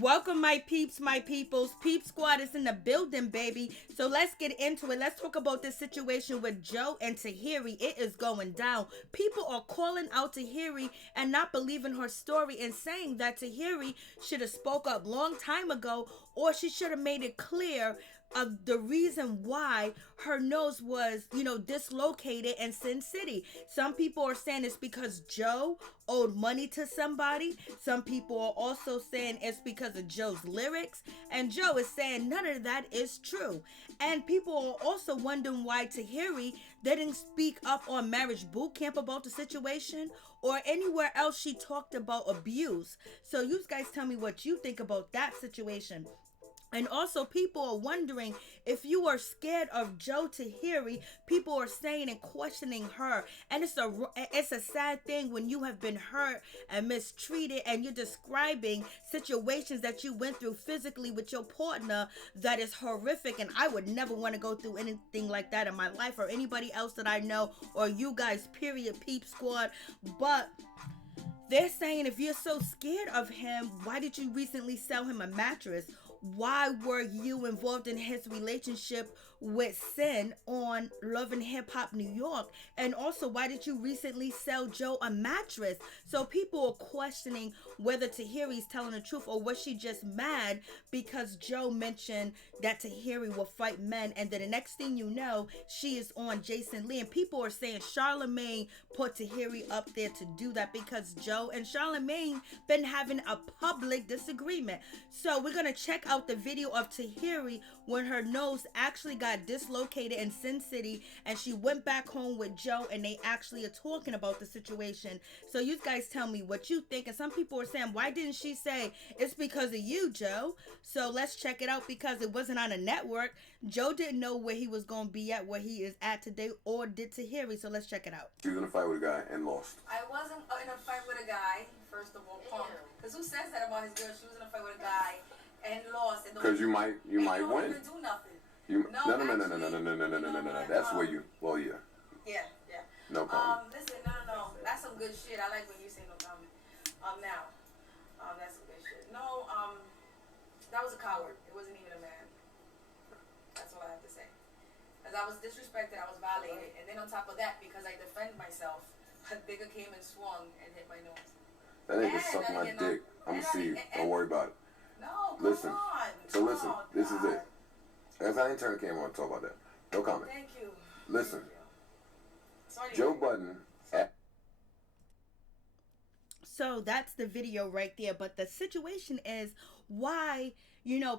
Welcome, my peeps, my peoples. Peep Squad is in the building, baby. So let's get into it. Let's talk about this situation with Joe and Tahiry. It is going down. People are calling out Tahiry and not believing her story and saying that Tahiry should have spoke up long time ago, or she should have made it clear of the reason why her nose was, dislocated in Sin City. Some people are saying it's because Joe owed money to somebody. Some people are also saying it's because of Joe's lyrics. And Joe is saying none of that is true. And people are also wondering why Tahiry didn't speak up on Marriage Boot Camp about the situation or anywhere else she talked about abuse. So you guys tell me what you think about that situation. And also, people are wondering if you are scared of Joe Tahiry. People are saying and questioning her, and it's a sad thing when you have been hurt and mistreated, and you're describing situations that you went through physically with your partner that is horrific. And I would never want to go through anything like that in my life or anybody else that I know or you guys. Period. Peep Squad, but. They're saying if you're so scared of him, why did you recently sell him a mattress? Why were you involved in his relationship with Cyn on Love and Hip Hop New York? And also, why did you recently sell Joe a mattress? So people are questioning whether Tahiry's telling the truth or was she just mad because Joe mentioned that Tahiry will fight men, and then the next thing you know, she is on Jason Lee. And people are saying Charlemagne put Tahiry up there to do that because Joe and Charlemagne been having a public disagreement. So we're gonna check out the video of Tahiry when her nose actually got dislocated in Sin City and she went back home with Joe, and they actually are talking about the situation. So you guys tell me what you think. And some people are saying, why didn't she say it's because of you, Joe? So let's check it out because it wasn't on a network. Joe didn't know where he was going to be at, where he is at today, or did Tahiry. So let's check it out. She was in a fight with a guy and lost. I wasn't in a fight with a guy, first of all, punk. Because who says that about his girl? She was in a fight with a guy and lost. Because you might win. Don't even do nothing. No. That's where you. Well, yeah. Yeah. No comment. Listen, no. That's some good shit. I like when you say no comment. Now, that's some good shit. No, that was a coward. It wasn't even a man. That's all I have to say. Because I was disrespected, I was violated, and then on top of that, because I defended myself, a nigga came and swung and hit my nose. That nigga sucked my dick. I'm gonna see you. Don't worry about it. No, listen. On. So listen, this is it. As I ain't turn the camera on to talk about that. No comment. Thank you. Listen. Thank you. Joe Budden. So that's the video right there. But the situation is why,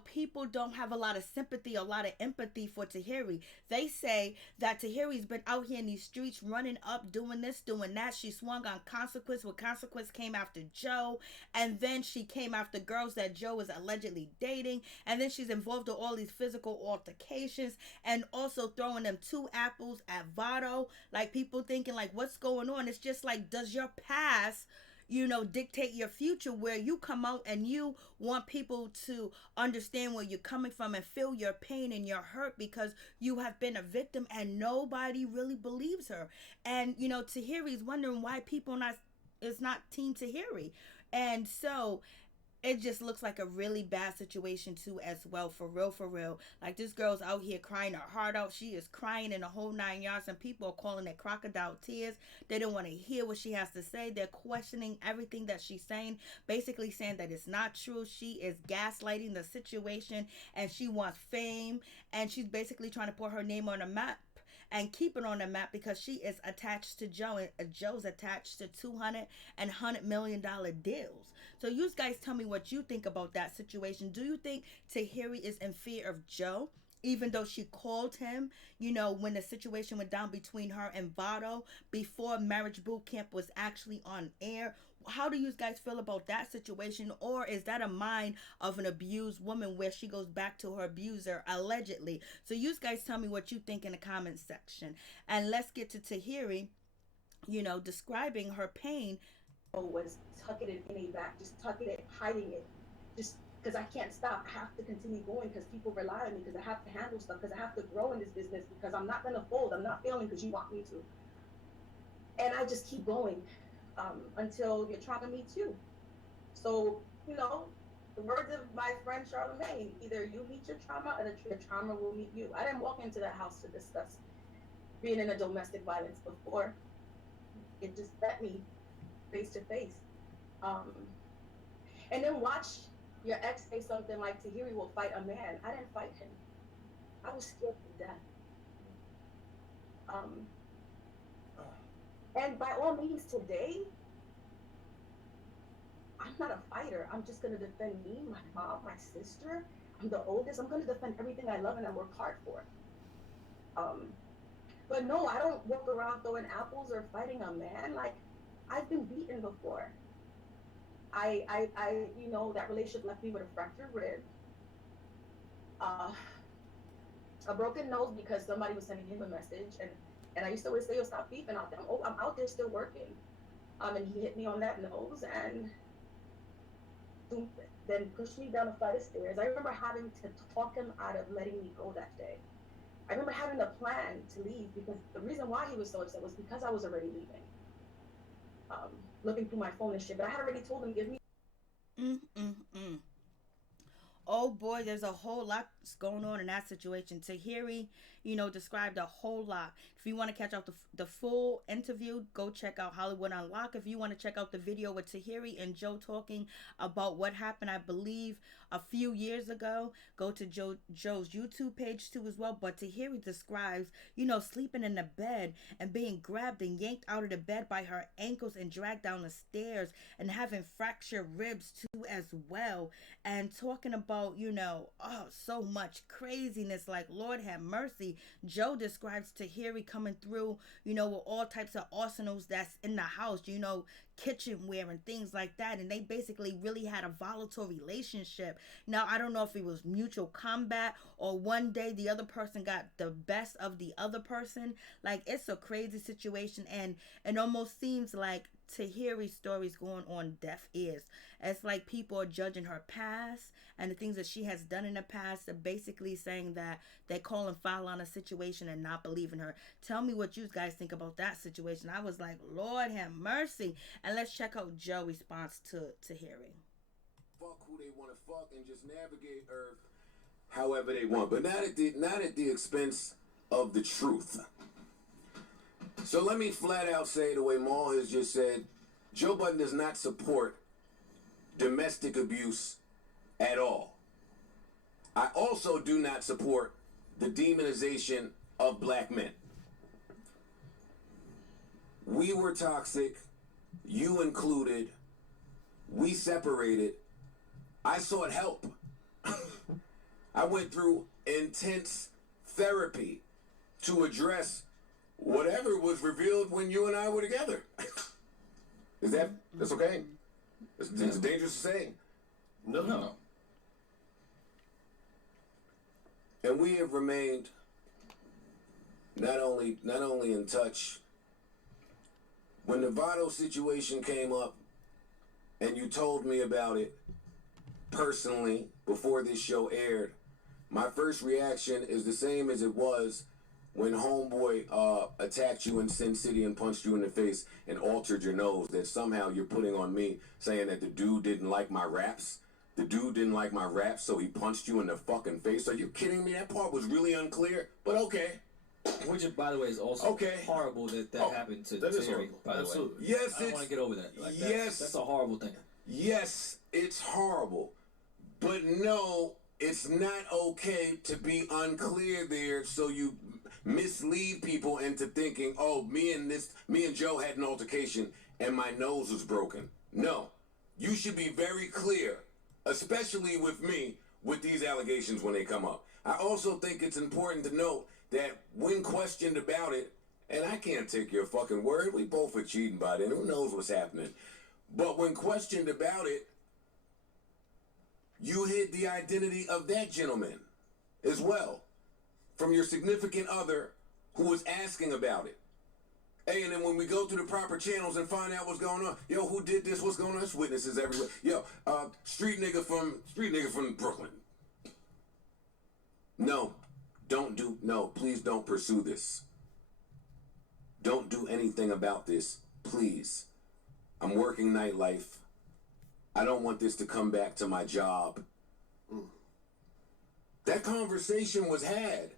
people don't have a lot of sympathy, a lot of empathy for Tahiry. They say that Tahiry's been out here in these streets running up, doing this, doing that. She swung on Consequence, where Consequence came after Joe. And then she came after girls that Joe was allegedly dating. And then she's involved in all these physical altercations and also throwing them two apples at Vado. Like, people thinking, like, what's going on? It's just like, does your past dictate your future, where you come out and you want people to understand where you're coming from and feel your pain and your hurt because you have been a victim and nobody really believes her. And, Tahiry's wondering why people is not Team Tahiry. And so it just looks like a really bad situation too as well, for real. Like, this girl's out here crying her heart out. She is crying in the whole 9 yards, and people are calling it crocodile tears. They don't want to hear what she has to say. They're questioning everything that she's saying, basically saying that it's not true. She is gaslighting the situation and she wants fame, and she's basically trying to put her name on a map and keep it on the map because she is attached to Joe, and Joe's attached to $200 and $100 million deals. So you guys tell me what you think about that situation. Do you think Tahiry is in fear of Joe, even though she called him, when the situation went down between her and Vado before Marriage Boot Camp was actually on air? How do you guys feel about that situation? Or is that a mind of an abused woman where she goes back to her abuser, allegedly? So you guys tell me what you think in the comments section. And let's get to Tahiry, describing her pain. Was tucking it in a back, just tucking it, hiding it, just because I can't stop. I have to continue going because people rely on me, because I have to handle stuff, because I have to grow in this business, because I'm not going to fold. I'm not failing because you want me to. And I just keep going until your trauma meets you. So, The words of my friend Charlemagne, either you meet your trauma or your trauma will meet you. I didn't walk into that house to discuss being in a domestic violence before. It just met me face to face. And then watch your ex say something like Tahiry will fight a man. I didn't fight him. I was scared to death. And by all means today, I'm not a fighter. I'm just gonna defend me, my mom, my sister. I'm the oldest. I'm gonna defend everything I love and I work hard for. But no, I don't walk around throwing apples or fighting a man. Like, I've been beaten before. I you know, that relationship left me with a fractured rib, a broken nose because somebody was sending him a message, and I used to always say, "Yo, stop beefing out there." Oh, I'm out there still working. And he hit me on that nose and then pushed me down a flight of stairs. I remember having to talk him out of letting me go that day. I remember having a plan to leave because the reason why he was so upset was because I was already leaving. Looking through my phone and shit, but I had already told him, give me. Oh boy, there's a whole lot going on in that situation. Tahiry, you know, described a whole lot. If you want to catch out the full interview, go check out Hollywood Unlocked. If you want to check out the video with Tahiry and Joe talking about what happened, I believe, a few years ago, go to Joe's YouTube page too as well. But Tahiry describes, you know, sleeping in the bed and being grabbed and yanked out of the bed by her ankles and dragged down the stairs and having fractured ribs too as well. And talking about, you know, oh, so much craziness, like Lord have mercy. Joe describes Tahiry coming through, you know, with all types of arsenals that's in the house, you know, kitchenware and things like that, and they basically really had a volatile relationship. Now, I don't know if it was mutual combat or one day the other person got the best of the other person. Like, it's a crazy situation, and it almost seems like Tahiry's story's going on deaf ears. It's like people are judging her past and the things that she has done in the past, are basically saying that they call and foul on a situation and not believing her. Tell me what you guys think about that situation. I was like, Lord have mercy. And let's check out Joe's response to Tahiry. Fuck who they want to fuck and just navigate Earth however they want, but not at the expense of the truth. So let me flat out say, the way Maul has just said, Joe Budden does not support domestic abuse at all. I also do not support the demonization of black men. We were toxic, you included, we separated, I sought help. I went through intense therapy to address whatever was revealed when you and I were together. That's okay? It's dangerous to say. No. And we have remained not only in touch. When the Votto situation came up and you told me about it personally before this show aired, my first reaction is the same as it was when Homeboy attacked you in Sin City and punched you in the face and altered your nose, that somehow you're putting on me saying that the dude didn't like my raps. The dude didn't like my raps, so he punched you in the fucking face. Are you kidding me? That part was really unclear, but okay. Which, by the way, is also horrible that happened to Tahiry, by the way. Yes, I don't want to get over that. Like, that's a horrible thing. Yes, it's horrible. But no, it's not okay to be unclear there, so you mislead people into thinking, oh, me and Joe had an altercation and my nose was broken. No, you should be very clear, especially with me, with these allegations when they come up. I also think it's important to note that when questioned about it, and I can't take your fucking word, we both were cheating by then, who knows what's happening. But when questioned about it, you hid the identity of that gentleman as well from your significant other who was asking about it. Hey, and then when we go through the proper channels and find out what's going on, yo, who did this? What's going on? There's witnesses everywhere. Yo, street nigga from Brooklyn. No, please don't pursue this. Don't do anything about this, please. I'm working nightlife. I don't want this to come back to my job. That conversation was had.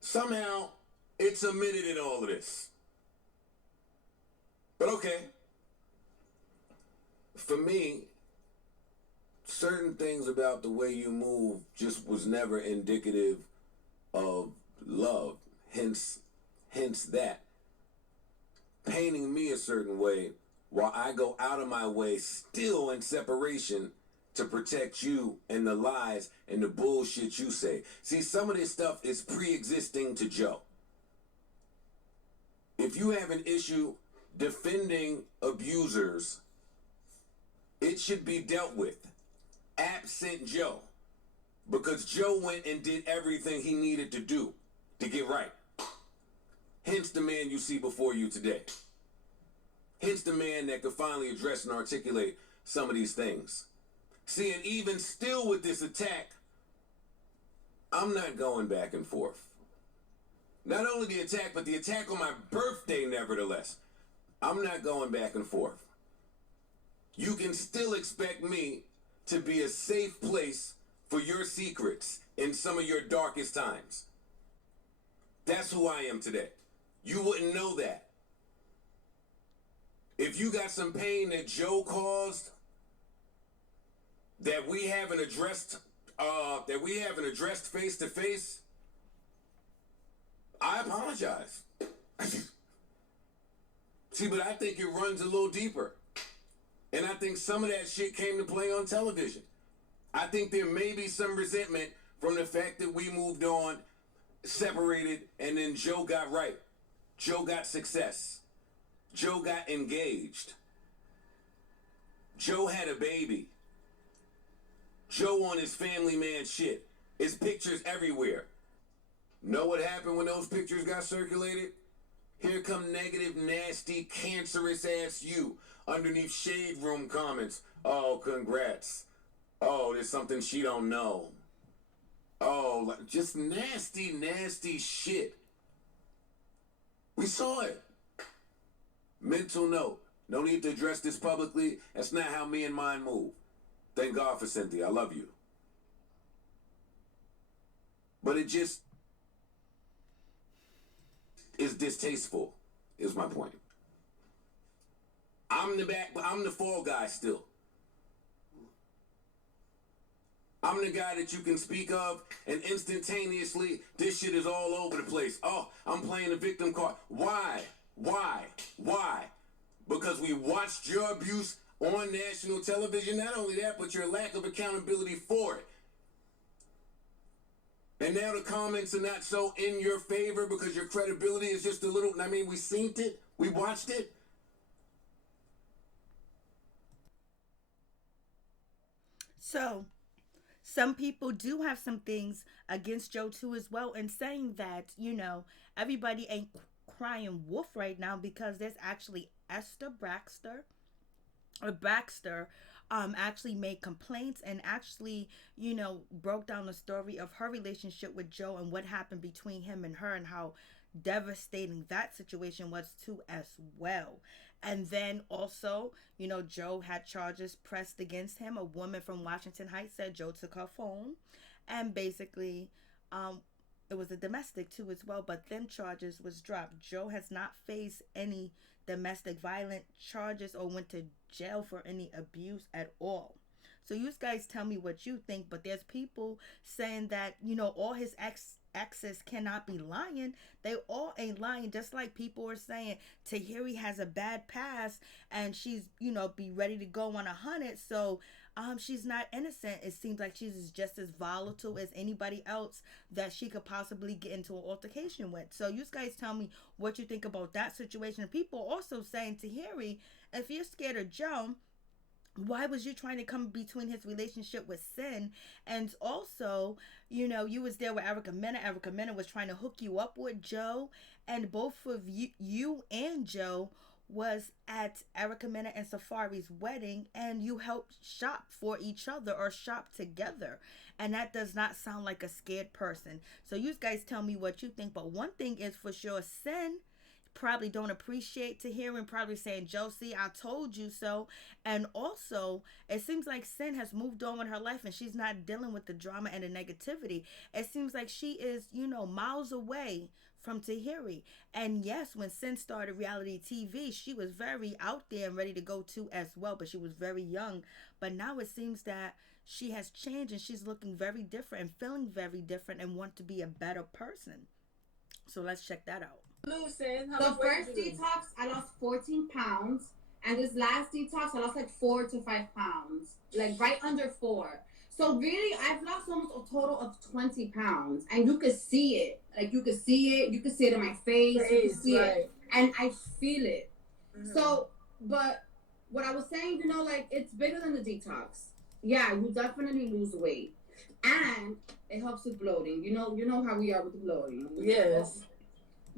Somehow, it's omitted in all of this. But okay. For me, certain things about the way you move just was never indicative of love. Hence that. Painting me a certain way while I go out of my way still in separation to protect you and the lies and the bullshit you say. See, some of this stuff is pre-existing to Joe. If you have an issue defending abusers, it should be dealt with, absent Joe. Because Joe went and did everything he needed to do to get right. Hence the man you see before you today. Hence the man that could finally address and articulate some of these things. See, and even still with this attack, I'm not going back and forth. Not only the attack, but the attack on my birthday, nevertheless. I'm not going back and forth. You can still expect me to be a safe place for your secrets in some of your darkest times. That's who I am today. You wouldn't know that. If you got some pain that Joe caused, that we haven't addressed face to face, I apologize. See, but I think it runs a little deeper. And I think some of that shit came to play on television. I think there may be some resentment from the fact that we moved on, separated, and then Joe got right. Joe got success. Joe got engaged. Joe had a baby. Joe on his family man shit. His pictures everywhere. Know what happened when those pictures got circulated? Here come negative, nasty, cancerous ass you underneath shade room comments. Oh, congrats. Oh, there's something she don't know. Oh, just nasty, nasty shit. We saw it. Mental note. No need to address this publicly. That's not how me and mine move. Thank God for Cynthia. I love you. But it just is distasteful, is my point. I'm the fall guy still. I'm the guy that you can speak of, and instantaneously, this shit is all over the place. Oh, I'm playing the victim card. Why? Because we watched your abuse on national television. Not only that, but your lack of accountability for it. And now the comments are not so in your favor because your credibility is just a little, we seen it, we watched it. So, some people do have some things against Joe too as well, and saying that, everybody ain't crying wolf right now because there's actually Baxter actually made complaints and actually, broke down the story of her relationship with Joe and what happened between him and her and how devastating that situation was too as well. And then also, Joe had charges pressed against him. A woman from Washington Heights said Joe took her phone, and basically it was a domestic too as well, but them charges was dropped. Joe has not faced any domestic violent charges or went to jail for any abuse at all. So you guys tell me what you think, but there's people saying that, all his exes cannot be lying. They all ain't lying, just like people are saying Tahiry has a bad past and she's, be ready to go on 100. So she's not innocent. It seems like she's just as volatile as anybody else that she could possibly get into an altercation with. So you guys tell me what you think about that situation. And people also saying, Tahiry, if you're scared of Joe, why was you trying to come between his relationship with Cyn? And also, you was there with Erica Mena. Erica Mena was trying to hook you up with Joe. And both of you and Joe was at Erica Mena and Safari's wedding, and you helped shop for each other or shop together. And that does not sound like a scared person. So you guys tell me what you think. But one thing is for sure, Cyn probably don't appreciate Tahiry and probably saying, Josie, I told you so. And also, it seems like Cyn has moved on with her life and she's not dealing with the drama and the negativity. It seems like she is, miles away from Tahiry. And yes, when Cyn started reality TV, she was very out there and ready to go too as well, but she was very young. But now it seems that she has changed and she's looking very different and feeling very different and want to be a better person. So let's check that out. The first detox, I lost 14 pounds. And this last detox, I lost like 4 to 5 pounds. Like right under 4. So really, I've lost almost a total of 20 pounds. And you could see it. Like you could see it. You could see it in my face. You could see it. And I feel it. Mm-hmm. So, but what I was saying, like it's bigger than the detox. Yeah, you definitely lose weight. And it helps with bloating. You know how we are with the bloating. Yes.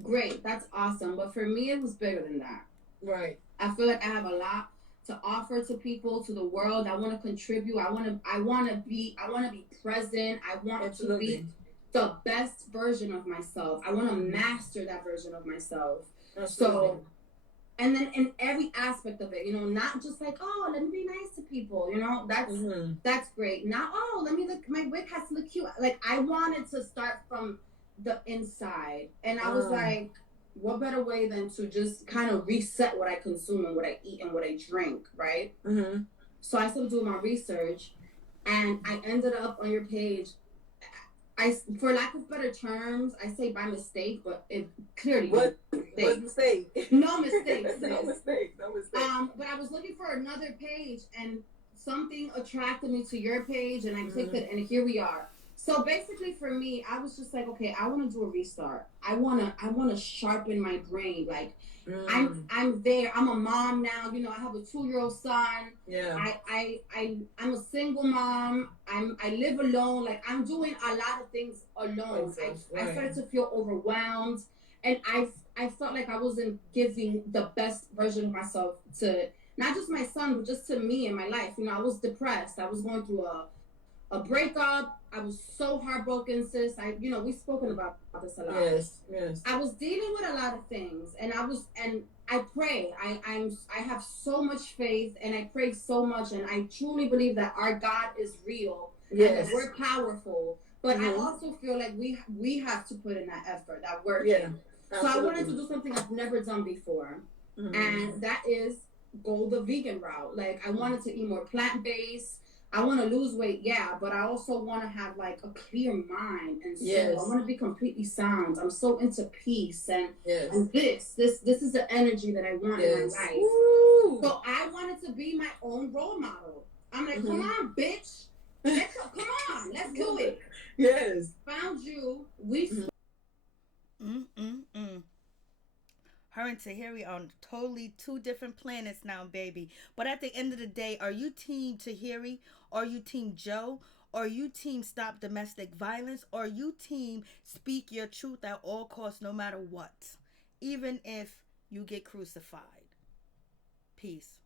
Great, that's awesome. But for me, it was bigger than that. Right. I feel like I have a lot to offer to people, to the world. I want to contribute. I want to be present. I want to be the best version of myself. I want to master that version of myself. Absolutely. So, and then in every aspect of it, not just like, oh, let me be nice to people, that's great. Not, oh, let me look, my wig has to look cute. Like, I wanted to start from the inside. And I was like, what better way than to just kind of reset what I consume and what I eat and what I drink, right? Mm-hmm. So I started doing my research, and I ended up on your page. For lack of better terms, I say by mistake, but it clearly was mistake. No mistakes. No mistake. But I was looking for another page, and something attracted me to your page, and I clicked it, and here we are. So basically, for me, I was just like, okay, I want to do a restart. I wanna sharpen my brain. Like, I'm there. I'm a mom now. I have a 2-year-old son. Yeah. I'm a single mom. I live alone. Like, I'm doing a lot of things alone. I started to feel overwhelmed, and I felt like I wasn't giving the best version of myself to not just my son, but just to me in my life. I was depressed. I was going through a breakup. I was so heartbroken, sis. We've spoken about this a lot. Yes. I was dealing with a lot of things, and I pray. I have so much faith, and I pray so much, and I truly believe that our God is real. Yes. And that we're powerful. But I also feel like we have to put in that effort, that work. Yeah. So I wanted to do something I've never done before, and that is go the vegan route. Like, I wanted to eat more plant-based. I want to lose weight, yeah, but I also want to have like a clear mind and soul. I want to be completely sound. I'm so into peace and this is the energy that I want in my life. Ooh. So I wanted to be my own role model. I'm like, come on, bitch, come on, let's do it. Yes. Found you. We. Her and Tahiry are on totally 2 different planets now, baby. But at the end of the day, are you team Tahiry? Are you team Joe? Are you team stop domestic violence? Or are you team speak your truth at all costs, no matter what? Even if you get crucified. Peace.